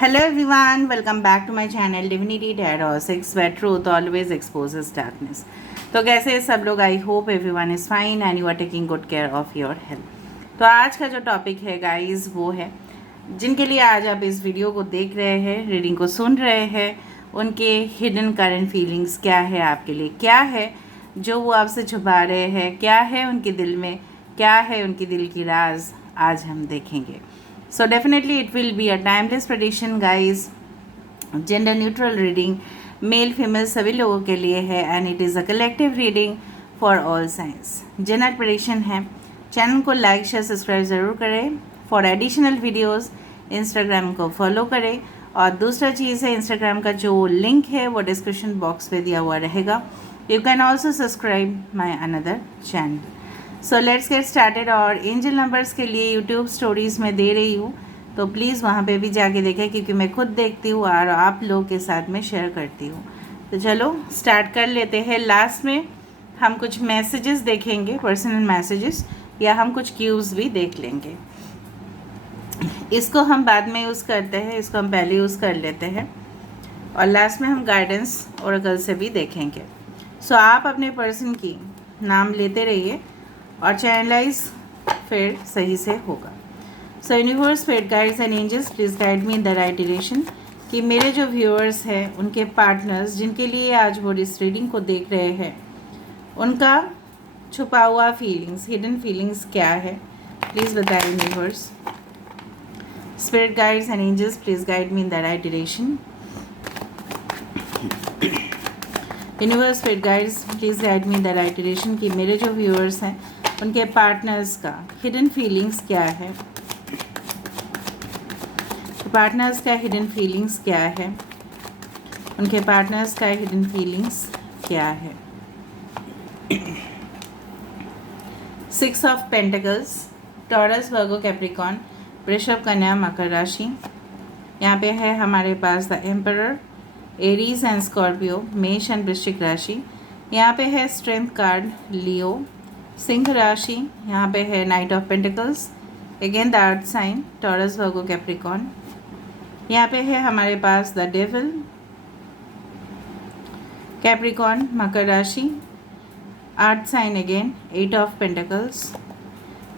Hello everyone, welcome back to my channel Divinity Tarot 6 where truth always exposes darkness। तो कैसे हैं सब लोग? I hope everyone is fine and you are taking good care of your health. तो आज का जो topic है गाइस वो है जिनके लिए आज आप इस वीडियो को देख रहे हैं, रीडिंग को सुन रहे हैं, उनके हिडन करंट फीलिंग्स क्या है आपके लिए, क्या है जो वो आपसे छुपा रहे हैं, क्या है उनके दिल में, क्या है उनकी दिल की राज, आज हम देखेंगे। So definitely it will be a timeless prediction guys, gender neutral reading, male female सभी लोगों के लिए है and it is a collective reading for all science. General prediction है। चैनल को लाइक शेयर सब्सक्राइब ज़रूर करें। फॉर एडिशनल वीडियोस इंस्टाग्राम को फॉलो करें। और दूसरा चीज़ है इंस्टाग्राम का जो लिंक है वो डिस्क्रिप्शन बॉक्स में दिया हुआ रहेगा। You can also subscribe my another channel. So let's get started. और एंजल नंबर्स के लिए यूट्यूब स्टोरीज़ में दे रही हूँ, तो प्लीज़ वहाँ पे भी जाके देखें क्योंकि मैं खुद देखती हूँ और आप लोग के साथ में शेयर करती हूँ। तो चलो स्टार्ट कर लेते हैं। लास्ट में हम कुछ मैसेजेस देखेंगे, पर्सनल मैसेजेस, या हम कुछ क्यूज़ भी देख लेंगे। इसको हम बाद में यूज़ करते हैं, इसको हम पहले यूज़ कर लेते हैं और लास्ट में हम गाइडेंस ओरेकल से भी देखेंगे। सो आप अपने पर्सन की नाम लेते रहिए और चैनलाइज फिर सही से होगा। So universe, fate guides and angels please guide me in the right direction कि मेरे जो व्यूअर्स हैं उनके पार्टनर्स जिनके लिए आज वो इस रीडिंग को देख रहे हैं उनका छुपा हुआ फीलिंग्स, हिडन फीलिंग्स क्या है, प्लीज़ बताएं universe. Spirit guides and angels please guide me in the right direction. Universe, spirit guides please guide me in the right direction कि मेरे जो व्यूअर्स हैं उनके पार्टनर्स का हिडन फीलिंग्स क्या है, पार्टनर्स का हिडन फीलिंग्स क्या है, उनके पार्टनर्स का हिडन फीलिंग्स क्या है। 6 of pentacles, Taurus, Virgo, Capricorn, वृषभ, कन्या, मकर राशि। यहाँ पे है हमारे पास the emperor, Aries and Scorpio, मेष एंड वृश्चिक राशि। यहाँ पे है स्ट्रेंथ कार्ड, लियो, सिंह राशि। यहाँ पे है knight of pentacles, again the earth sign, Taurus, Virgo, Capricorn. यहाँ पे है हमारे पास द डेविल, कैप्रिकॉर्न, मकर राशि, earth sign again, 8 of pentacles.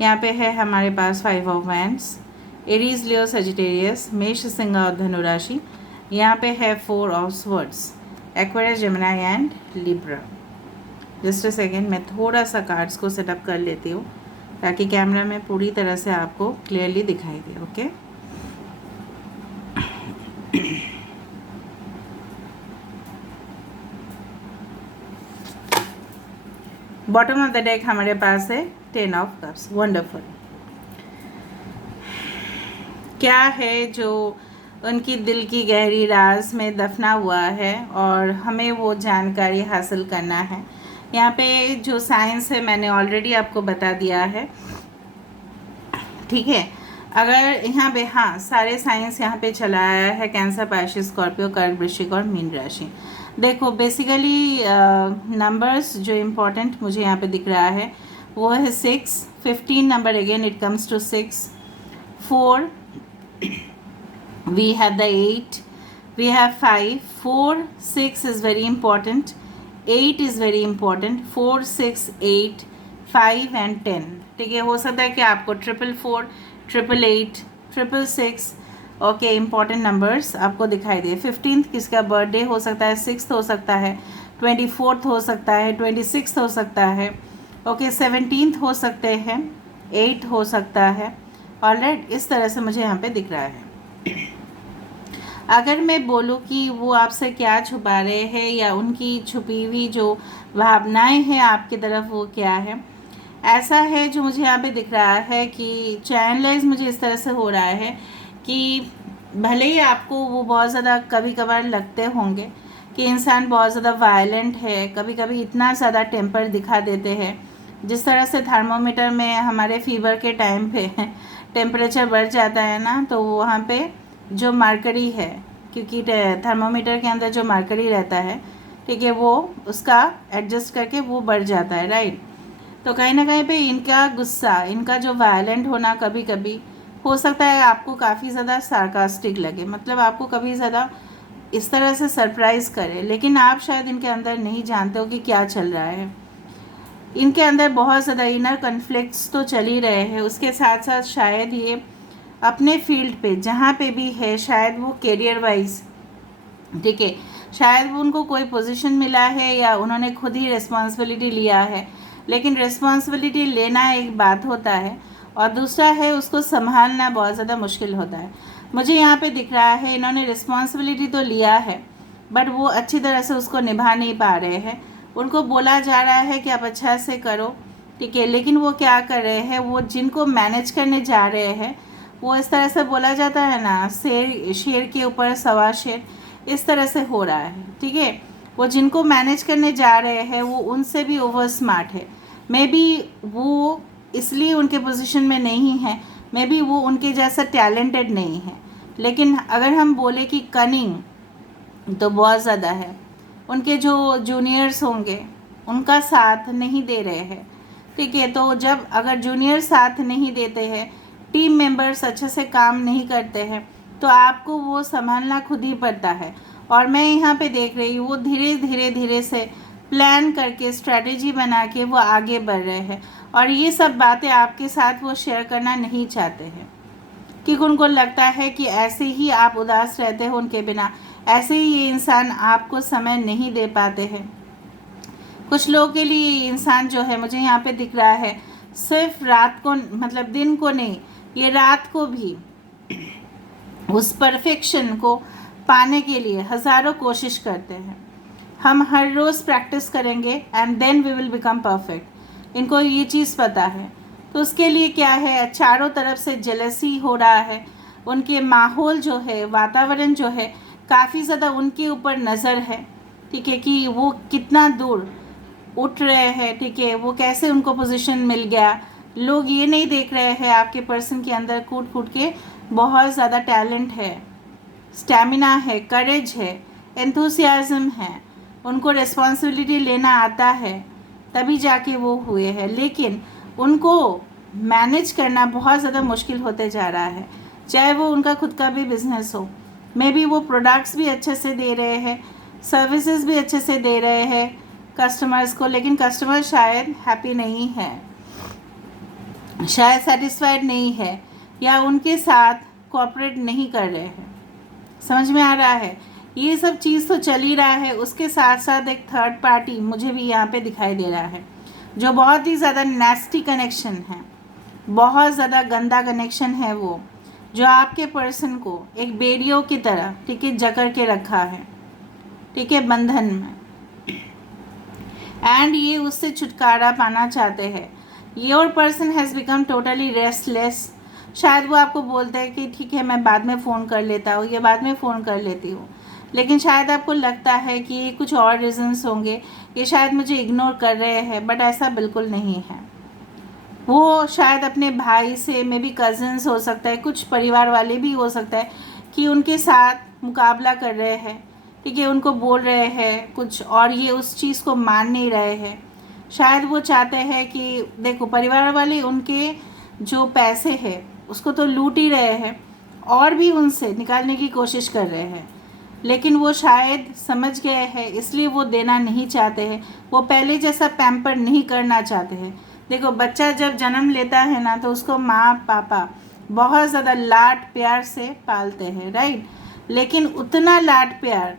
यहाँ पे है हमारे पास 5 of wands, Aries, Leo, Sagittarius, मेष, सिंह और धनु राशि। यहाँ पे है 4 of swords, Aquarius, Gemini and Libra. Just a second, मैं थोड़ा सा कार्ड्स को सेटअप कर लेती हूँ ताकि कैमरा में पूरी तरह से आपको क्लियरली दिखाई दे। Okay, bottom of the deck हमारे पास है 10 ऑफ कप्स। वंडरफुल। क्या है जो उनकी दिल की गहरी राज में दफना हुआ है और हमें वो जानकारी हासिल करना है। यहाँ पे जो साइंस है मैंने ऑलरेडी आपको बता दिया है, ठीक है। अगर यहाँ पे हाँ सारे साइंस यहाँ पे चला आया है, कैंसर, पाइसेस, स्कॉर्पियो, कर्क, वृश्चिक और मीन राशि। देखो बेसिकली नंबर्स जो इम्पोर्टेंट मुझे यहाँ पे दिख रहा है वो है 6, 15 number, again it comes to 6, 4, we have the 8, we have 5, 4, 6 is very important, 8 is very important, 4, 6, 8, 5 and 10। ठीक है, हो सकता है कि आपको 444, 888, 666 ओके इम्पॉर्टेंट नंबर्स आपको दिखाई दे। 15th किसका बर्थडे हो सकता है, 6th हो सकता है, 24th हो सकता है, 26th हो सकता है, ओके 17th हो सकते हैं, 8 हो सकता है। ऑलराइट, इस तरह से मुझे यहाँ पे दिख रहा है। अगर मैं बोलूँ कि वो आपसे क्या छुपा रहे हैं या उनकी छुपी हुई जो भावनाएं हैं आपकी तरफ वो क्या है, ऐसा है जो मुझे यहाँ पे दिख रहा है कि चैनलाइज मुझे इस तरह से हो रहा है कि भले ही आपको वो बहुत ज़्यादा कभी कभार लगते होंगे कि इंसान बहुत ज़्यादा वायलेंट है, कभी कभी इतना ज़्यादा टेम्पर दिखा देते हैं, जिस तरह से थर्मोमीटर में हमारे फीवर के टाइम पे टेम्परेचर बढ़ जाता है ना, तो वहाँ पे जो मरकरी है, क्योंकि थर्मोमीटर के अंदर जो मरकरी रहता है, ठीक है, वो उसका एडजस्ट करके वो बढ़ जाता है, राइट। तो कहीं ना कहीं पे इनका गुस्सा, इनका जो वायलेंट होना कभी कभी हो सकता है आपको काफ़ी ज़्यादा सार्कास्टिक लगे, मतलब आपको कभी ज़्यादा इस तरह से सरप्राइज़ करे, लेकिन आप शायद इनके अंदर नहीं जानते हो कि क्या चल रहा है। इनके अंदर बहुत ज़्यादा इनर कन्फ्लिक्ट्स तो चल ही रहे हैं, उसके साथ साथ शायद ये अपने फील्ड पे जहाँ पे भी है, शायद वो करियर वाइज, ठीक है, शायद वो उनको कोई पोजीशन मिला है या उन्होंने खुद ही रिस्पॉन्सिबिलिटी लिया है, लेकिन रिस्पॉन्सिबिलिटी लेना एक बात होता है और दूसरा है उसको संभालना बहुत ज़्यादा मुश्किल होता है। मुझे यहाँ पे दिख रहा है इन्होंने रिस्पॉन्सिबिलिटी तो लिया है, बट वो अच्छी तरह से उसको निभा नहीं पा रहे हैं। उनको बोला जा रहा है कि आप अच्छा से करो, ठीक है, लेकिन वो क्या कर रहे हैं, वो जिनको मैनेज करने जा रहे हैं, वो इस तरह से बोला जाता है ना, शेर के ऊपर सवा शेर, इस तरह से हो रहा है, ठीक है। वो जिनको मैनेज करने जा रहे हैं वो उनसे भी ओवर स्मार्ट है। मे बी वो इसलिए उनके पोजीशन में नहीं है, मे बी वो उनके जैसा टैलेंटेड नहीं है, लेकिन अगर हम बोले कि कनिंग तो बहुत ज़्यादा है। उनके जो जूनियर्स होंगे उनका साथ नहीं दे रहे हैं, ठीक है। तो जब अगर जूनियर साथ नहीं देते हैं, टीम मेंबर्स अच्छे से काम नहीं करते हैं, तो आपको वो संभालना खुद ही पड़ता है। और मैं यहाँ पे देख रही हूँ वो धीरे से प्लान करके स्ट्रेटेजी बना के वो आगे बढ़ रहे हैं, और ये सब बातें आपके साथ वो शेयर करना नहीं चाहते हैं, क्योंकि उनको लगता है कि ऐसे ही आप उदास रहते हो उनके बिना, ऐसे ही ये इंसान आपको समय नहीं दे पाते हैं। कुछ लोगों के लिए ये इंसान जो है, मुझे यहाँ पे दिख रहा है, सिर्फ रात को, मतलब दिन को नहीं, ये रात को भी उस परफेक्शन को पाने के लिए हज़ारों कोशिश करते हैं। हम हर रोज़ प्रैक्टिस करेंगे and then we will become perfect, इनको ये चीज़ पता है। तो उसके लिए क्या है, चारों तरफ से जेलसी हो रहा है, उनके माहौल जो है, वातावरण जो है, काफ़ी ज़्यादा उनके ऊपर नज़र है, ठीक है, कि वो कितना दूर उठ रहे हैं, ठीक है, वो कैसे उनको पोजीशन मिल गया। लोग ये नहीं देख रहे हैं आपके पर्सन के अंदर कूट कूट के बहुत ज़्यादा टैलेंट है, स्टैमिना है, करेज है, एंथुसियाज्म है, उनको रिस्पॉन्सिबिलिटी लेना आता है, तभी जाके वो हुए हैं। लेकिन उनको मैनेज करना बहुत ज़्यादा मुश्किल होते जा रहा है, चाहे वो उनका खुद का भी बिजनेस हो। मे बी वो प्रोडक्ट्स भी अच्छे से दे रहे हैं, सर्विसेज भी अच्छे से दे रहे हैं कस्टमर्स को, लेकिन कस्टमर शायद हैप्पी नहीं है, शायद सेटिस्फाइड नहीं है, या उनके साथ कोऑपरेट नहीं कर रहे हैं। समझ में आ रहा है, ये सब चीज़ तो चल ही रहा है। उसके साथ साथ एक थर्ड पार्टी मुझे भी यहाँ पे दिखाई दे रहा है, जो बहुत ही ज़्यादा नेस्टी कनेक्शन है, बहुत ज़्यादा गंदा कनेक्शन है, वो जो आपके पर्सन को एक बेड़ियों की तरह, ठीक है, जकड़ के रखा है, ठीक है, बंधन में, एंड ये उससे छुटकारा पाना चाहते हैं। Your person has become totally restless. शायद वो आपको बोलता है कि ठीक है मैं बाद में फ़ोन कर लेता हूँ या बाद में फ़ोन कर लेती हूँ, लेकिन शायद आपको लगता है कि ये कुछ और रीज़न्स होंगे, ये शायद मुझे इग्नोर कर रहे हैं, बट ऐसा बिल्कुल नहीं है। वो शायद अपने भाई से, मे बी कज़न्स हो सकता है, कुछ परिवार वाले भी हो सकता है कि उनके साथ मुकाबला कर रहे हैं, ठीक है, उनको बोल रहे हैं कुछ और ये उस चीज़ को मान नहीं रहे हैं। शायद वो चाहते हैं कि देखो परिवार वाले उनके जो पैसे हैं उसको तो लूट ही रहे हैं और भी उनसे निकालने की कोशिश कर रहे हैं, लेकिन वो शायद समझ गए हैं, इसलिए वो देना नहीं चाहते हैं, वो पहले जैसा पैम्पर नहीं करना चाहते हैं। देखो बच्चा जब जन्म लेता है ना, तो उसको माँ पापा बहुत ज़्यादा लाड प्यार से पालते हैं, राइट, लेकिन उतना लाड प्यार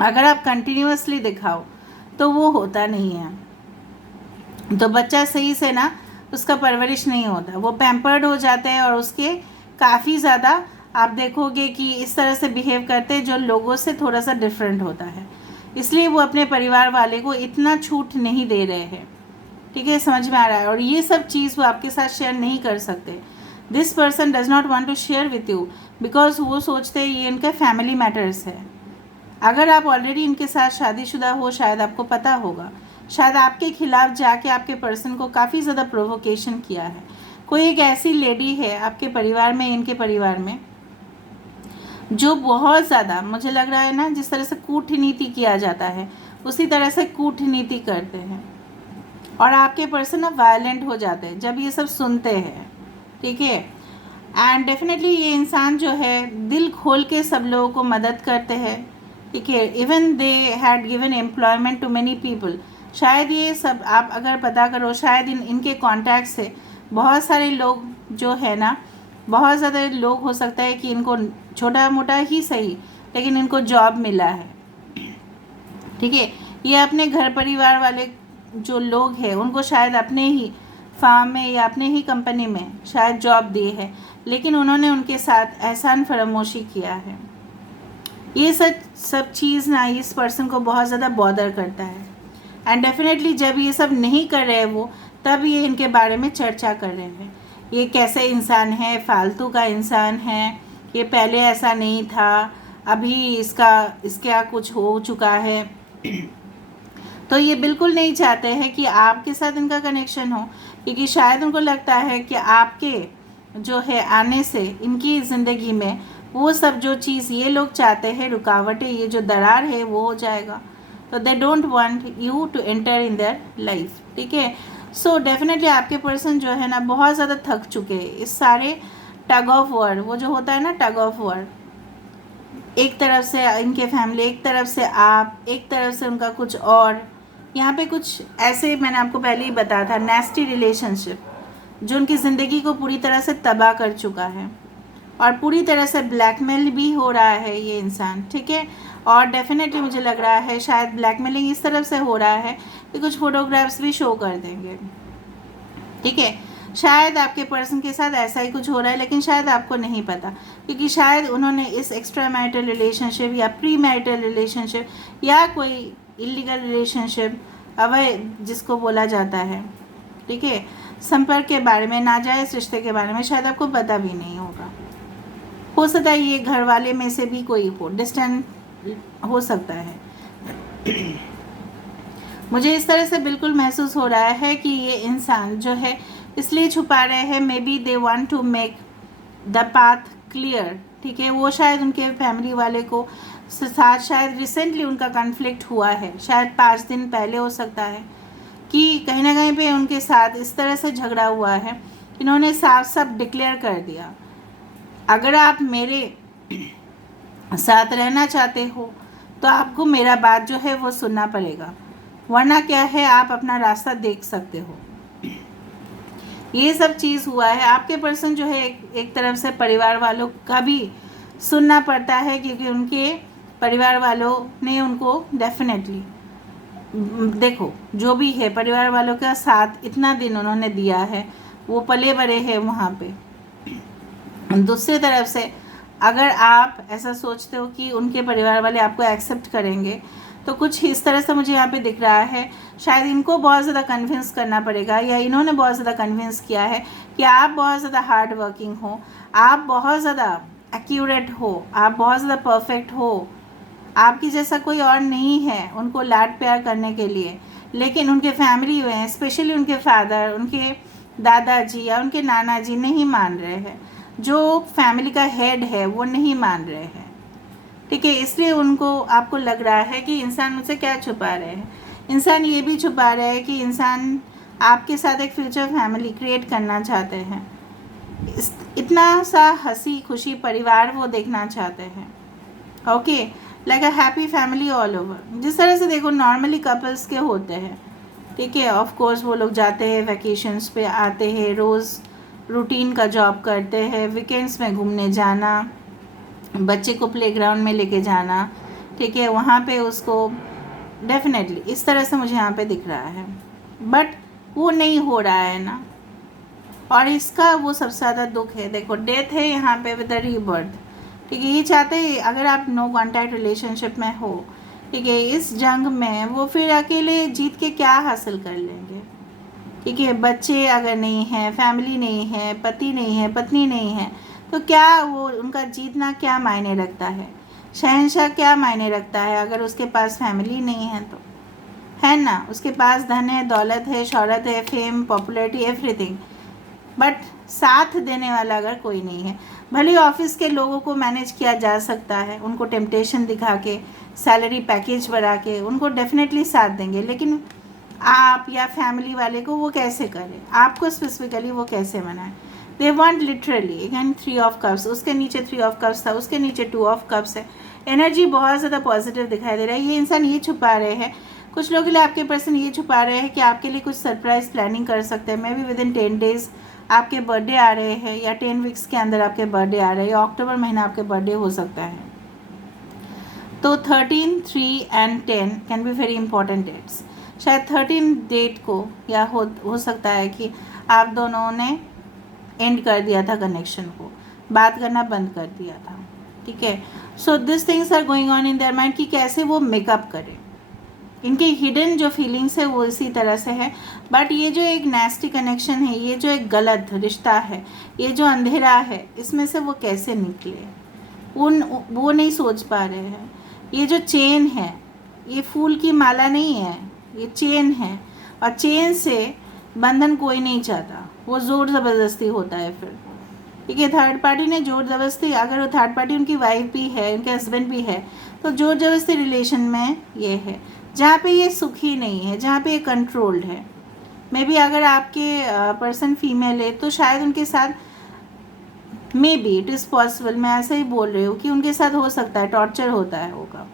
अगर आप कंटिन्यूअसली दिखाओ तो वो होता नहीं है। तो बच्चा सही से ना उसका परवरिश नहीं होता, वो पैम्पर्ड हो जाते हैं और उसके काफ़ी ज़्यादा आप देखोगे कि इस तरह से बिहेव करते हैं जो लोगों से थोड़ा सा डिफरेंट होता है, इसलिए वो अपने परिवार वाले को इतना छूट नहीं दे रहे हैं, ठीक है, समझ में आ रहा है। और ये सब चीज़ वो आपके साथ शेयर नहीं कर सकते। This person does not want to share with you because वो सोचते हैं ये इनका फैमिली मैटर्स है। अगर आप ऑलरेडी इनके साथ शादीशुदा हो, शायद आपको पता होगा, शायद आपके खिलाफ जाके आपके पर्सन को काफ़ी ज़्यादा प्रोवोकेशन किया है। कोई एक ऐसी लेडी है आपके परिवार में, इनके परिवार में, जो बहुत ज़्यादा मुझे लग रहा है ना, जिस तरह से कूटनीति किया जाता है उसी तरह से कूटनीति करते हैं, और आपके पर्सन अब वायलेंट हो जाते हैं जब ये सब सुनते हैं, ठीक है। एंड डेफिनेटली ये इंसान जो है दिल खोल के सब लोगों को मदद करते हैं, ठीक है। Even they had given employment to many people. शायद ये सब आप अगर पता करो, शायद इनके कॉन्टैक्ट से बहुत सारे लोग जो है ना, बहुत ज़्यादा लोग हो सकता है कि इनको छोटा मोटा ही सही लेकिन इनको जॉब मिला है, ठीक है। ये अपने घर परिवार वाले जो लोग हैं उनको शायद अपने ही फार्म में या अपने ही कंपनी में शायद जॉब दी है, लेकिन उन्होंने उनके साथ एहसान फरामोशी किया है। ये सब चीज़ ना इस पर्सन को बहुत ज़्यादा बॉदर करता है। एंड डेफिनेटली जब ये सब नहीं कर रहे वो, तब ये इनके बारे में चर्चा कर रहे हैं। ये कैसे इंसान है, फालतू का इंसान है, ये पहले ऐसा नहीं था, अभी इसका कुछ हो चुका है। तो ये बिल्कुल नहीं चाहते हैं कि आपके साथ इनका कनेक्शन हो, क्योंकि शायद उनको लगता है कि आपके जो है आने से इनकी ज़िंदगी में वो सब जो चीज़ ये लोग चाहते हैं, रुकावटें, ये जो दरार है वो हो जाएगा। तो they don't want you to enter in their life, ठीक है। सो डेफिनेटली आपके पर्सन जो है ना बहुत ज़्यादा थक चुके हैं इस सारे टग ऑफ वॉर। वो जो होता है ना टग ऑफ वॉर, एक तरफ से इनके फैमिली, एक तरफ से आप, एक तरफ से उनका कुछ और। यहाँ पे कुछ ऐसे मैंने आपको पहले ही बताया था, नेस्टी रिलेशनशिप जो उनकी ज़िंदगी को पूरी तरह से तबाह कर चुका है और पूरी तरह से ब्लैकमेल भी हो रहा है ये इंसान, ठीक है। और डेफिनेटली मुझे लग रहा है शायद ब्लैकमेलिंग इस तरफ से हो रहा है कि कुछ फ़ोटोग्राफ्स भी शो कर देंगे, ठीक है। शायद आपके पर्सन के साथ ऐसा ही कुछ हो रहा है, लेकिन शायद आपको नहीं पता, क्योंकि शायद उन्होंने इस एक्स्ट्रा मैरिटल रिलेशनशिप या प्री मैरिटल रिलेशनशिप या कोई इलीगल रिलेशनशिप, अवैध जिसको बोला जाता है, ठीक है, संपर्क के बारे में, नाजायज़ रिश्ते के बारे में शायद आपको पता भी नहीं होगा। हो सकता है ये घर वाले में से भी कोई हो, डिस्टेंट हो सकता है। मुझे इस तरह से बिल्कुल महसूस हो रहा है कि ये इंसान जो है इसलिए छुपा रहे हैं, maybe they want to make the path clear, ठीक है। वो शायद उनके फैमिली वाले को साथ शायद रिसेंटली उनका कॉन्फ्लिक्ट हुआ है, शायद 5 दिन पहले हो सकता है कि कहीं ना कहीं पे उनके साथ इस तरह से झगड़ा हुआ है, इन्होंने साफ साफ डिक्लेयर कर दिया, अगर आप मेरे साथ रहना चाहते हो तो आपको मेरा बात जो है वो सुनना पड़ेगा, वरना क्या है आप अपना रास्ता देख सकते हो। ये सब चीज़ हुआ है। आपके पर्सन जो है एक तरफ से परिवार वालों का भी सुनना पड़ता है, क्योंकि उनके परिवार वालों ने उनको डेफिनेटली, देखो जो भी है परिवार वालों का साथ इतना दिन उन्होंने दिया है, वो पले बड़े हैं वहाँ पे। दूसरी तरफ से अगर आप ऐसा सोचते हो कि उनके परिवार वाले आपको एक्सेप्ट करेंगे, तो कुछ इस तरह से मुझे यहाँ पे दिख रहा है, शायद इनको बहुत ज़्यादा कन्विंस करना पड़ेगा, या इन्होंने बहुत ज़्यादा कन्विंस किया है कि आप बहुत ज़्यादा हार्ड वर्किंग हो, आप बहुत ज़्यादा एक्यूरेट हो, आप बहुत ज़्यादा परफेक्ट हो, आपकी जैसा कोई और नहीं है उनको लाड प्यार करने के लिए। लेकिन उनके फैमिली में स्पेशली उनके फादर, उनके दादाजी या उनके नाना जी नहीं मान रहे हैं, जो फैमिली का हेड है वो नहीं मान रहे हैं, ठीक है। इसलिए उनको आपको लग रहा है कि इंसान मुझसे क्या छुपा रहे हैं। इंसान ये भी छुपा रहे हैं कि इंसान आपके साथ एक फ्यूचर फैमिली क्रिएट करना चाहते हैं, इतना सा हंसी खुशी परिवार वो देखना चाहते हैं, okay, like a happy family all over, जिस तरह से देखो नॉर्मली कपल्स के होते हैं, ठीक है। ऑफ कोर्स वो लोग जाते हैं वैकेशंस पे, आते हैं, रोज़ रूटीन का जॉब करते हैं, वीकेंड्स में घूमने जाना, बच्चे को प्लेग्राउंड में लेके जाना, ठीक है, वहाँ पे उसको डेफिनेटली इस तरह से मुझे यहाँ पे दिख रहा है, बट वो नहीं हो रहा है ना। और इसका वो सबसे ज़्यादा दुख है, देखो डेथ है यहाँ पे विद द रीबर्थ, ठीक है। ये चाहते हैं अगर आप नो कॉन्टैक्ट रिलेशनशिप में हो, ठीक है, इस जंग में वो फिर अकेले जीत के क्या हासिल कर लेंगे, ठीक है। बच्चे अगर नहीं हैं, फैमिली नहीं है, पति नहीं है, पत्नी नहीं है, तो क्या वो उनका जीतना क्या मायने रखता है, शहंशाह क्या मायने रखता है अगर उसके पास फैमिली नहीं है तो, है ना। उसके पास धन है, दौलत है, शौहरत है, फेम, पॉपुलैरिटी, एवरीथिंग, बट साथ देने वाला अगर कोई नहीं है। भले ऑफिस के लोगों को मैनेज किया जा सकता है, उनको टेम्पटेशन दिखा के, सैलरी पैकेज बढ़ा के उनको डेफिनेटली साथ देंगे, लेकिन आप या फैमिली वाले को वो कैसे करें, आपको स्पेसिफिकली वो कैसे मनाएं। They want literally again 3 of cups, उसके नीचे 3 ऑफ कप्स था, उसके नीचे 2 ऑफ कप्स है। एनर्जी बहुत ज़्यादा पॉजिटिव दिखाई दे रहा है। ये इंसान ये छुपा रहे हैं, कुछ लोगों के लिए आपके पर्सन ये छुपा रहे हैं कि आपके लिए कुछ सरप्राइज प्लानिंग कर सकते हैं। May be with in 10 days आपके बर्थडे आ रहे हैं, या 10 वीक्स के अंदर आपके बर्थडे आ रहे हैं, या अक्टूबर महीना आपके बर्थडे हो सकता है। तो 13, 3 and 10 can be very important dates. शायद 13 डेट को या हो सकता है कि आप दोनों ने एंड कर दिया था कनेक्शन को, बात करना बंद कर दिया था, ठीक है। So this things are going on in their mind कि कैसे वो मेकअप करें। इनके हिडन जो फीलिंग्स है वो इसी तरह से है। बट ये जो एक नेस्टी कनेक्शन है, ये जो एक गलत रिश्ता है, ये जो अंधेरा है, इसमें से वो कैसे निकले वो नहीं सोच पा रहे हैं। ये जो चेन है, ये फूल की माला नहीं है, ये चेन है, और चेन से बंधन कोई नहीं चाहता, वो ज़ोर ज़बरदस्ती होता है फिर, ठीक है। थर्ड पार्टी ने ज़ोर ज़बरदस्ती, अगर वो थर्ड पार्टी उनकी वाइफ भी है, उनके हस्बैंड भी है, तो ज़ोर ज़बरदस्ती रिलेशन में ये है, जहाँ पे ये सुखी नहीं है, जहाँ पे ये कंट्रोल्ड है। मे बी अगर आपके पर्सन फीमेल है तो शायद उनके साथ, may be it is possible, मैं ऐसा ही बोल रही हूँ कि उनके साथ हो सकता है टॉर्चर होता है, होगा,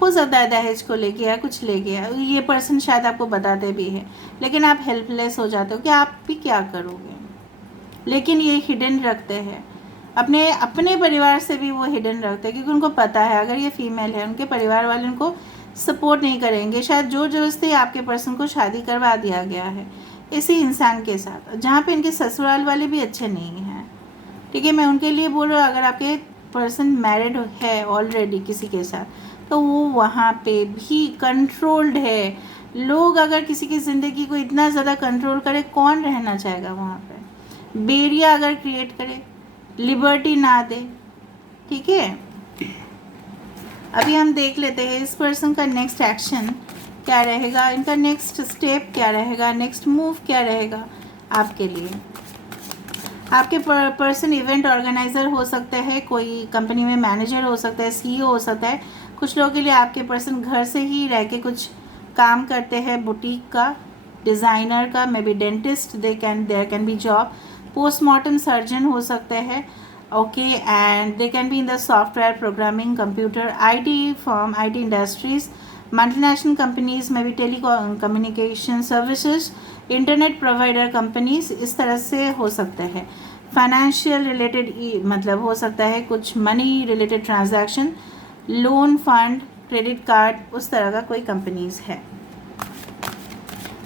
हो सकता है दहेज को लेके या कुछ लेके, ये पर्सन शायद आपको बताते भी है, लेकिन आप हेल्पलेस हो जाते हो कि आप भी क्या करोगे। लेकिन ये हिडन रखते हैं, अपने परिवार से भी वो हिडन रखते हैं, क्योंकि उनको पता है अगर ये फीमेल है, उनके परिवार वाले उनको सपोर्ट नहीं करेंगे। शायद जोर जबरदस्ती आपके पर्सन को शादी करवा दिया गया है इसी इंसान के साथ, जहाँ पे इनके ससुराल वाले भी अच्छे नहीं हैं, ठीक है। मैं उनके लिए बोल रहा हूँ, अगर आपके पर्सन मैरिड है ऑलरेडी किसी के साथ, तो वो वहाँ पे भी कंट्रोल्ड है। लोग अगर किसी की ज़िंदगी को इतना ज़्यादा कंट्रोल करे, कौन रहना चाहेगा वहाँ पे। बेरिया अगर क्रिएट करे, लिबर्टी ना दे, ठीक है। अभी हम देख लेते हैं इस पर्सन का नेक्स्ट एक्शन क्या रहेगा, इनका नेक्स्ट स्टेप क्या रहेगा, नेक्स्ट मूव क्या रहेगा आपके लिए। आपके पर्सन इवेंट ऑर्गेनाइज़र हो सकते हैं, कोई कंपनी में मैनेजर हो सकता है, सीईओ हो सकता है। कुछ लोगों के लिए आपके पर्सन घर से ही रह के कुछ काम करते हैं, बुटीक का, डिज़ाइनर का, may be dentist, there can be job, postmortem surgeon हो सकते हैं, okay, and they can be in the software programming, computer, IT firm, IT industries, multinational companies में भी, telecommunication services, internet provider companies, इस तरह से हो सकते हैं। फाइनेंशियल रिलेटेड मतलब हो सकता है कुछ money related transaction, loan, fund, credit card, उस तरह का कोई कंपनीज है।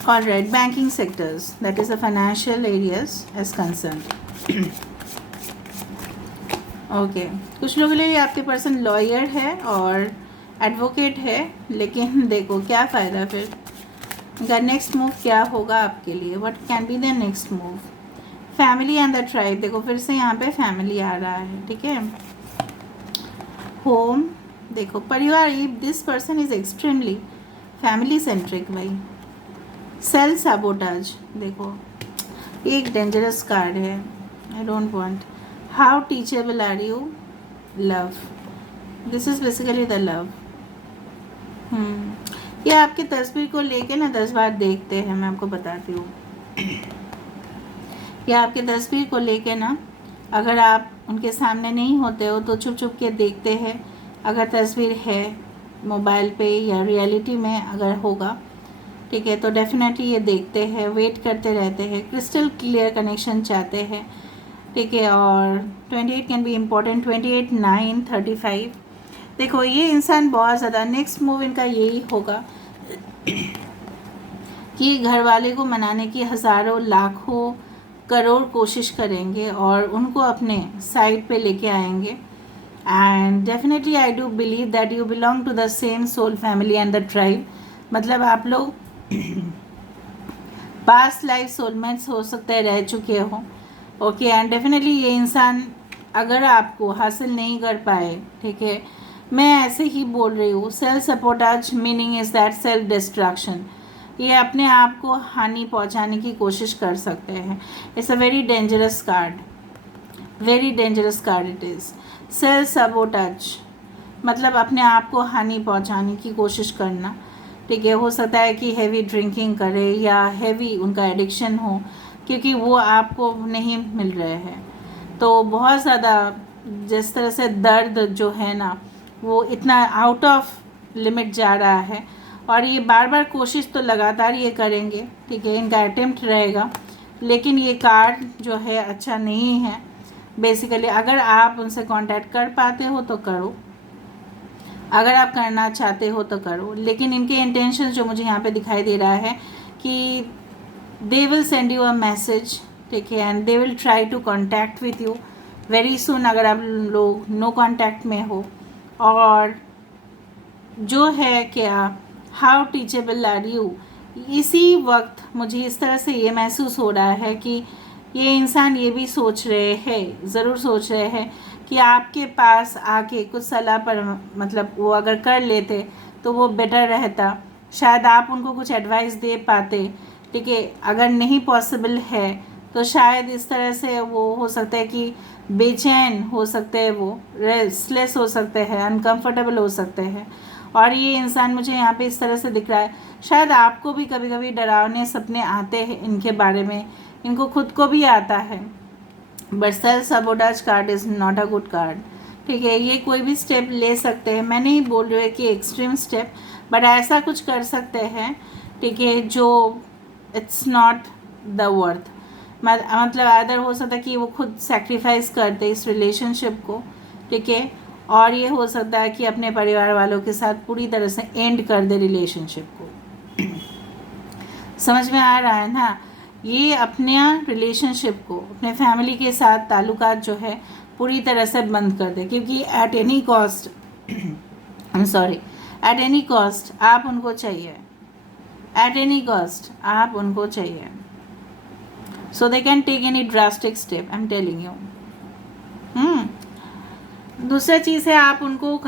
Alright, banking sectors, that is the financial areas as concern. Okay, कुछ लोगों के लिए आपके पर्सन लॉयर है और एडवोकेट है, लेकिन देखो क्या फ़ायदा फिर, इनका नेक्स्ट मूव क्या होगा आपके लिए, what can be the next move. Family and the tribe, देखो फिर से यहाँ पे फैमिली आ रहा है, ठीक है। होम, देखो परिवार, this person is extremely family centric भाई। सेल्फ सैबोटाज, देखो ये एक डेंजरस कार्ड है, I don't want. How teachable are you, love, this is basically the love. ये आपकी तस्वीर को लेके ना 10 बार देखते हैं, मैं आपको बताती हूँ। ये आपकी तस्वीर को लेके ना, अगर आप उनके सामने नहीं होते हो तो छुप छुप के देखते हैं। अगर तस्वीर है मोबाइल पे या रियलिटी में अगर होगा, ठीक है, तो डेफिनेटली ये देखते हैं, वेट करते रहते हैं, क्रिस्टल क्लियर कनेक्शन चाहते हैं, ठीक है। और 28 कैन बी इम्पोर्टेंट, 28, 9, 35। देखो ये इंसान बहुत ज़्यादा, नेक्स्ट मूव इनका यही होगा कि घर वाले को मनाने की हज़ारों लाखों करोड़ कोशिश करेंगे और उनको अपने साइड पे लेके आएंगे। And definitely I do believe that you belong to the same soul family and the tribe, मतलब आप लोग पास्ट लाइफ सोलमेट्स हो सकते हैं, रह चुके हो, ओके। एंड डेफिनेटली ये इंसान अगर आपको हासिल नहीं कर पाए, ठीक है, मैं ऐसे ही बोल रही हूँ, self sabotage meaning is that self destruction, ये अपने आप को हानि पहुंचाने की कोशिश कर सकते हैं। It's a very dangerous card, very dangerous card it is. Self sabotage मतलब अपने आप को हानि पहुंचाने की कोशिश करना, ठीक है। हो सकता है कि हैवी ड्रिंकिंग करे या हैवी उनका एडिक्शन हो, क्योंकि वो आपको नहीं मिल रहे हैं। तो बहुत ज़्यादा जिस तरह से दर्द जो है ना वो इतना आउट ऑफ लिमिट जा रहा है, और ये बार बार कोशिश तो लगातार ये करेंगे, ठीक है, इनका अटेम्प्ट रहेगा, लेकिन ये कार्ड जो है अच्छा नहीं है। बेसिकली अगर आप उनसे कांटेक्ट कर पाते हो तो करो, अगर आप करना चाहते हो तो करो, लेकिन इनके इंटेंशन जो मुझे यहाँ पे दिखाई दे रहा है कि they will send you a message, ठीक है, and they will try to contact with you very soon, अगर आप लोग नो कॉन्टैक्ट में हो। और जो है क्या, हाउ टीचेबल आर यू, इसी वक्त मुझे इस तरह से ये महसूस हो रहा है कि ये इंसान ये भी सोच रहे हैं, ज़रूर सोच रहे हैं कि आपके पास आके कुछ सलाह पर मतलब वो अगर कर लेते तो वो बेटर रहता, शायद आप उनको कुछ एडवाइस दे पाते, ठीक है। अगर नहीं पॉसिबल है तो शायद इस तरह से वो हो सकता है कि बेचैन हो सकते हैं, वो रेस्टलेस हो सकते हैं, अनकंफर्टेबल हो सकते हैं। और ये इंसान मुझे यहाँ पे इस तरह से दिख रहा है, शायद आपको भी कभी कभी डरावने सपने आते हैं इनके बारे में, इनको खुद को भी आता है, but self sabotage card is not a good card, ठीक है। ये कोई भी स्टेप ले सकते हैं, मैं नहीं बोल रही हूँ कि एक्सट्रीम स्टेप, बट ऐसा कुछ कर सकते हैं, ठीक है, जो इट्स नॉट द वर्थ, मतलब अदर हो सकता है कि वो खुद सेक्रीफाइस करते इस रिलेशनशिप को, ठीक है, और ये हो सकता है कि अपने परिवार वालों के साथ पूरी तरह से एंड कर दे रिलेशनशिप को। समझ में आ रहा है ना, ये अपने रिलेशनशिप को, अपने फैमिली के साथ ताल्लुकात जो है पूरी तरह से बंद कर दे, क्योंकि at any cost at any cost आप उनको चाहिए, एट एनी कॉस्ट आप उनको चाहिए, so they can take any drastic step, I am telling you. दूसरा चीज़ है, आप उनको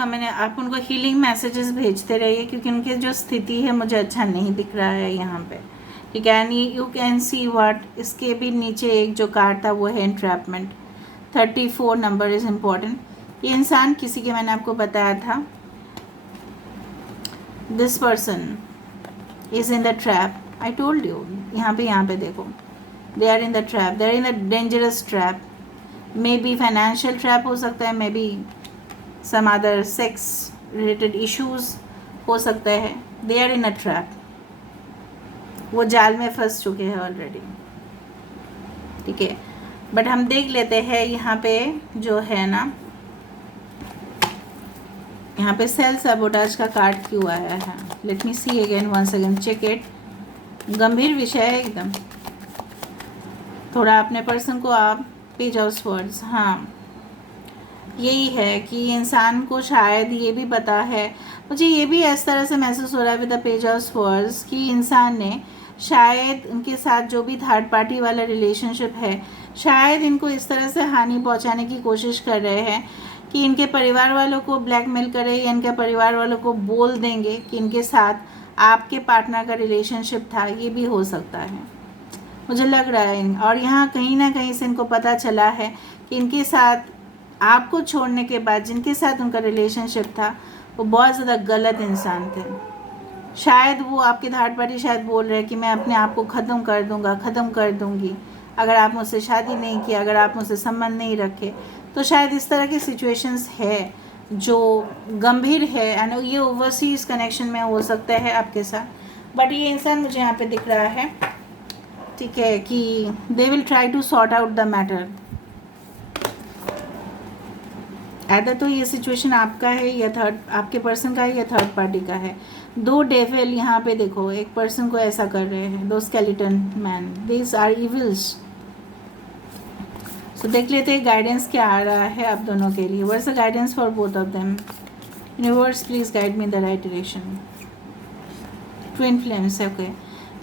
हीलिंग मैसेजेस भेजते रहिए, क्योंकि उनकी जो स्थिति है मुझे अच्छा नहीं दिख रहा है यहाँ पे, ठीक है। And you can see what, इसके भी नीचे एक जो कार्ड था वो है एंट्रैपमेंट, 34 नंबर इज़ इम्पॉर्टेंट। ये इंसान किसी के, मैंने आपको बताया था, this person is in the trap, I told you, यहाँ पे देखो, they are in the trap, they are in the dangerous trap, may be financial trap हो सकता है, may be some other sex related issues हो सकते हैं, दे are in a trap, वो जाल में फंस चुके हैं ऑलरेडी, ठीक है। बट हम देख लेते हैं यहाँ पे जो है ना, यहाँ पे सेल्फ सबोटाज का कार्ड क्यों आया है, let me see again once again, check it. गंभीर विषय है एकदम, थोड़ा अपने पर्सन को आप पेज ऑफ स्वर्ड्स, हाँ यही है कि इंसान को शायद ये भी पता है, मुझे ये भी इस तरह से महसूस हो रहा है with the page of swords कि इंसान ने शायद उनके साथ जो भी थर्ड पार्टी वाला रिलेशनशिप है, शायद इनको इस तरह से हानि पहुंचाने की कोशिश कर रहे हैं कि इनके परिवार वालों को ब्लैकमेल करे, या इनके परिवार वालों को बोल देंगे कि इनके साथ आपके पार्टनर का रिलेशनशिप था, ये भी हो सकता है, मुझे लग रहा है। और यहाँ कहीं ना कहीं से इनको पता चला है कि इनके साथ आपको छोड़ने के बाद जिनके साथ उनका रिलेशनशिप था वो बहुत ज़्यादा गलत इंसान थे, शायद वो आपके थर्ड पार्टी शायद बोल रहे हैं कि मैं अपने आप को ख़त्म कर दूंगा, ख़त्म कर दूंगी अगर आप मुझसे शादी नहीं की, अगर आप मुझसे संबंध नहीं रखे, तो शायद इस तरह की सिचुएशंस है जो गंभीर है, एंड ये ओवरसीज कनेक्शन में हो सकता है आपके साथ। बट ये इंसान मुझे यहाँ पे दिख रहा है, ठीक है, कि they will try to sort out the matter. ऐसा तो ये सिचुएशन आपका है या थर्ड, आपके पर्सन का है या थर्ड पार्टी का है। दो डेविल यहाँ पे देखो, एक पर्सन को ऐसा कर रहे हैं, दो skeleton man, this are evils. So देख लेते हैं गाइडेंस क्या आ रहा है आप दोनों के लिए, what's the guidance for both of them. Universe please guide me the right direction. Twin flames, okay.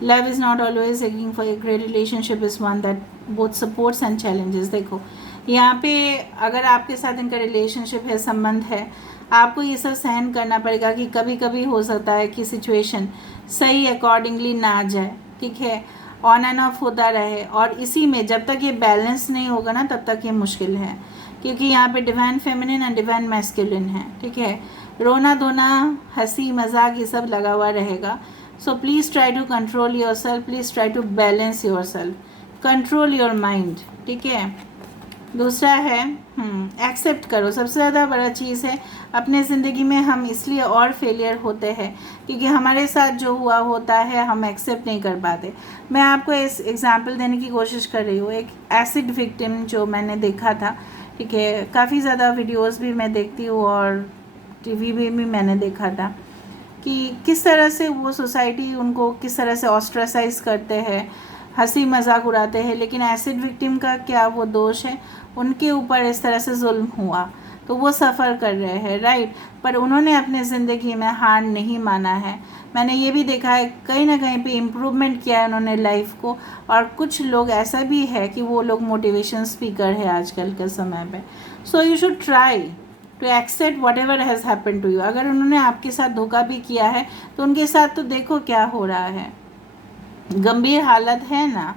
Love is not always seeking for a great relationship is one that both supports and challenges. देखो यहाँ पे अगर आपके साथ इनका relationship है, संबंध है, आपको ये सब सहन करना पड़ेगा कि कभी कभी हो सकता है कि सिचुएशन सही अकॉर्डिंगली ना जाए, ठीक है, ऑन एंड ऑफ होता रहे, और इसी में जब तक ये बैलेंस नहीं होगा ना तब तक ये मुश्किल है, क्योंकि यहाँ पे divine feminine and divine masculine है, ठीक है। रोना धोना, हंसी मजाक, ये सब लगा हुआ रहेगा। So please try to control yourself, please try to balance yourself, control your mind, ठीक है। दूसरा है एक्सेप्ट करो। सबसे ज़्यादा बड़ा चीज़ है अपने ज़िंदगी में हम इसलिए और फेलियर होते हैं क्योंकि हमारे साथ जो हुआ होता है हम एक्सेप्ट नहीं कर पाते। मैं आपको इस एग्जांपल देने की कोशिश कर रही हूँ। एक एसिड विक्टिम जो मैंने देखा था, ठीक है, काफ़ी ज़्यादा वीडियोस भी मैं देखती हूँ और टीवी भी मैंने देखा था कि किस तरह से वो सोसाइटी उनको किस तरह से ऑस्ट्रासाइज करते हैं, हंसी मजाक उड़ाते हैं, लेकिन एसिड विक्टिम का क्या वो दोष है? उनके ऊपर इस तरह से जुल्म हुआ तो वो सफ़र कर रहे हैं, राइट। पर उन्होंने अपने ज़िंदगी में हार नहीं माना है। मैंने ये भी देखा है कहीं ना कहीं पे इम्प्रूवमेंट किया है उन्होंने लाइफ को। और कुछ लोग ऐसा भी है कि वो लोग मोटिवेशन स्पीकर है आजकल के समय पे। So you should try to accept whatever has happen to you. अगर उन्होंने आपके साथ धोखा भी किया है तो उनके साथ तो देखो क्या हो रहा है, गंभीर हालत है ना,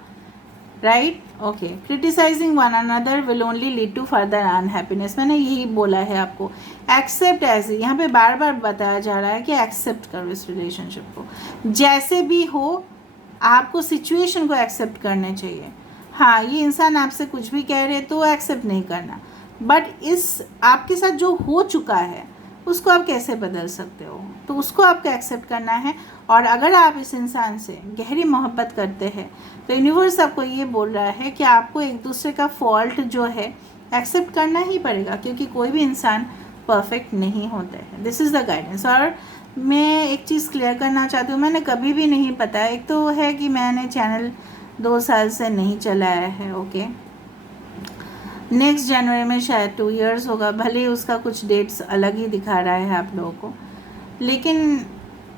right. Okay, criticising one another will only lead to further unhappiness. मैंने यही बोला है आपको। एक्सेप्ट ऐसे यहाँ पे बार बार बताया जा रहा है कि एक्सेप्ट करो इस रिलेशनशिप को जैसे भी हो। आपको सिचुएशन को एक्सेप्ट करने चाहिए। हाँ, ये इंसान आपसे कुछ भी कह रहे तो एक्सेप्ट नहीं करना, बट इस आपके साथ जो हो चुका है उसको आप कैसे बदल सकते हो, तो उसको आपको एक्सेप्ट करना है। और अगर आप इस इंसान से गहरी मोहब्बत करते हैं तो यूनिवर्स आपको ये बोल रहा है कि आपको एक दूसरे का फॉल्ट जो है एक्सेप्ट करना ही पड़ेगा, क्योंकि कोई भी इंसान परफेक्ट नहीं होता है। This is the guidance. और मैं एक चीज़ क्लियर करना चाहती हूँ, मैंने कभी भी नहीं पता, एक तो है कि मैंने चैनल 2 साल से नहीं चलाया है, ओके। नेक्स्ट जनवरी में शायद 2 इयर्स होगा, भले ही उसका कुछ डेट्स अलग ही दिखा रहा है आप लोगों को, लेकिन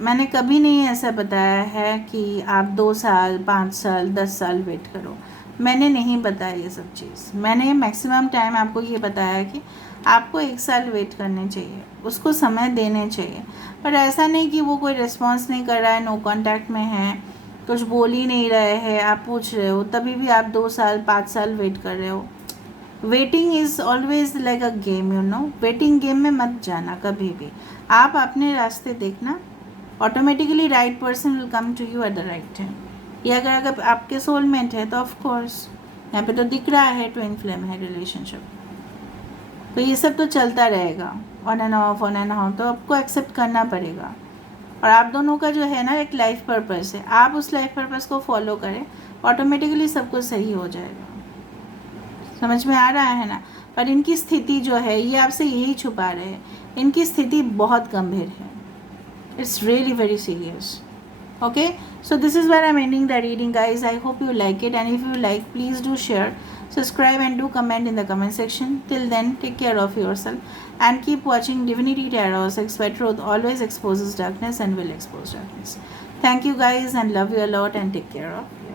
मैंने कभी नहीं ऐसा बताया है कि आप 2 साल 5 साल 10 साल वेट करो। मैंने नहीं बताया ये सब चीज़। मैंने मैक्सिमम टाइम आपको ये बताया कि आपको 1 साल वेट करने चाहिए, उसको समय देने चाहिए। पर ऐसा नहीं कि वो कोई रिस्पॉन्स नहीं कर रहा है, नो कांटेक्ट में है, कुछ बोल ही नहीं रहे हैं, आप पूछ रहे हो तभी भी आप 2 साल 5 साल वेट कर रहे हो। Waiting is always like a game, you know. Waiting game में मत जाना कभी भी। आप अपने रास्ते देखना, automatically right person will come to you at the right time. ये अगर आपके सोलमेट है तो ऑफ कोर्स यहाँ पे तो दिख रहा है ट्विन फ्लेम है रिलेशनशिप, तो ये सब तो चलता रहेगा, on end of on end of, तो आपको एक्सेप्ट करना पड़ेगा। और आप दोनों का जो है ना एक लाइफ पर्पस है, आप उस लाइफ पर्पस को फॉलो करें, ऑटोमेटिकली सब कुछ सही हो जाएगा। समझ में आ रहा है ना। पर इनकी स्थिति जो है ये आपसे यही छुपा रहे हैं, इनकी स्थिति बहुत गंभीर है। It's really very serious, okay. So this is where I'm ending the reading, guys. I hope you like it, and if you like, please do share, subscribe, and do comment in the comment section. Till then, take care of yourself and keep watching Divinity Tarot. Sex by Truth always exposes darkness and will expose darkness. Thank you guys, and love you a lot, and take care of